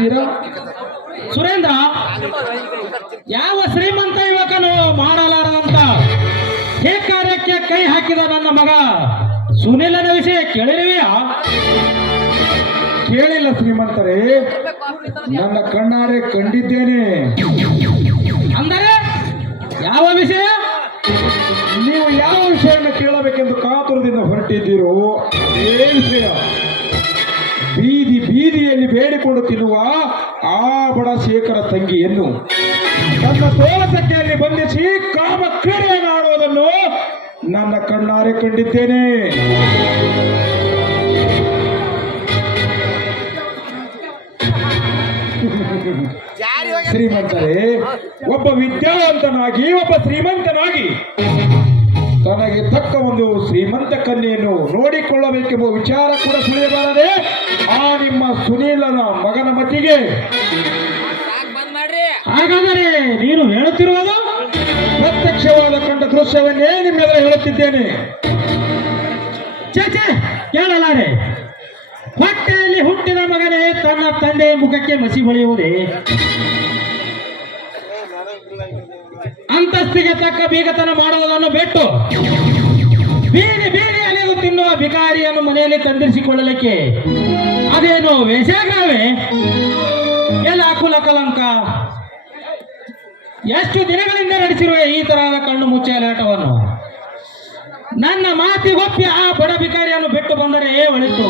ಬಂದಿದ್ದೀರಾ? ಸುರೇಂದ್ರ, ಯಾವ ಶ್ರೀಮಂತ ಯುವಕನು ಮಾಡಲಾರದಂತ ಹೇ ಕಾರ್ಯಕ್ಕೆ ಕೈ ಹಾಕಿದ ನನ್ನ ಮಗ ಸುನಿಲನ ವಿಷಯ ಕೇಳಿರುವೆಯಾ? ಕೇಳಿಲ್ಲ ಶ್ರೀಮಂತರೇ, ನನ್ನ ಕಣ್ಣಾರೆ ಕಂಡಿದ್ದೇನೆ. ಅಂದರೆ ಯಾವ ವಿಷಯ? ನೀವು ಯಾವ ವಿಷಯವನ್ನು ಕೇಳಬೇಕೆಂದು ಕಾತುರದಿಂದ ಹೊರಟಿದ್ದೀರೋ ಅದೇ ವಿಷಯ. ಬೀದಿ ಬೀದಿಯಲ್ಲಿ ಬೇಡಿಕೊಂಡು ತಿನ್ನುವ ಆ ಬಡ ಶೇಖರ ತಂಗಿಯನ್ನು ತನ್ನ ತೋಳಸಕ್ಕೆಯಲ್ಲಿ ಬಂಧಿಸಿ ಕಾಮ ಕ್ರೀಡೆಯನ್ನು ಆಡುವುದನ್ನು ನನ್ನ ಕಣ್ಣಾರೆ ಕಂಡಿದ್ದೇನೆ. ಶ್ರೀಮಂತರೇ, ಒಬ್ಬ ವಿದ್ಯಾವಂತನಾಗಿ ಒಬ್ಬ ಶ್ರೀಮಂತನಾಗಿ ತನಗೆ ತಕ್ಕ ಒಂದು ಶ್ರೀಮಂತ ಕನ್ಯೆಯನ್ನು ನೋಡಿಕೊಳ್ಳಬೇಕೆಂಬ ವಿಚಾರ ಕೂಡ ಸುಳಿಯಬಾರದೆ ಆ ನಿಮ್ಮ ಸುನೀಲನ ಮಗನ ಮತಿಗೆ. ಹಾಗಾದರೆ ನೀನು ಹೇಳುತ್ತಿರುವುದು ಪ್ರತ್ಯಕ್ಷವಾದ ಕಂಡ ದೃಶ್ಯವನ್ನೇ ನಿಮ್ಮೆದುರು ಹೇಳುತ್ತಿದ್ದೇನೆ. ಛೇ, ಕೇಳಲಾರೆ. ಹೊಟ್ಟೆಯಲ್ಲಿ ಹುಟ್ಟಿದ ಮಗನೇ ತನ್ನ ತಂದೆಯ ಮುಖಕ್ಕೆ ಮಸಿ ಹೊಳೆಯುವುದೇ? ಅಂತಸ್ತಿಗೆ ತಕ್ಕ ಬೀಗತನ ಮಾಡುವುದನ್ನು ಬಿಟ್ಟು ಬೀದಿ ಬೀದಿ ಅಲೆದು ತಿನ್ನುವ ಭಿಕಾರಿಯನ್ನು ಮನೆಯಲ್ಲಿ ತಂದಿರಿಸಿಕೊಳ್ಳಲಿಕ್ಕೆ ಅದೇನು ವೇಷಗ್ರಹವೇ? ಎಲ್ಲ ಕುಲ ಕಲಂಕ. ಎಷ್ಟು ದಿನಗಳಿಂದ ನಡೆಸಿರುವೆ ಈ ತರಹದ ಕಣ್ಣು ಮುಚ್ಚಾಲಾಟವನ್ನು? ನನ್ನ ಮಾತಿಗೊಪ್ಪಿ ಆ ಬಡ ಭಿಕಾರಿಯನ್ನು ಬಿಟ್ಟು ಬಂದರೆ ಒಳಿತು,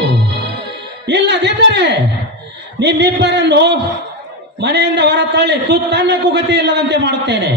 ಇಲ್ಲದಿದ್ದರೆ ನಿಮ್ಮಿಬ್ಬರನ್ನು ಮನೆಯಿಂದ ಹೊರ ತಳ್ಳಿ ತುತ್ತನ್ನಕ್ಕೂ ಗತಿ ಇಲ್ಲದಂತೆ ಮಾಡುತ್ತೇನೆ.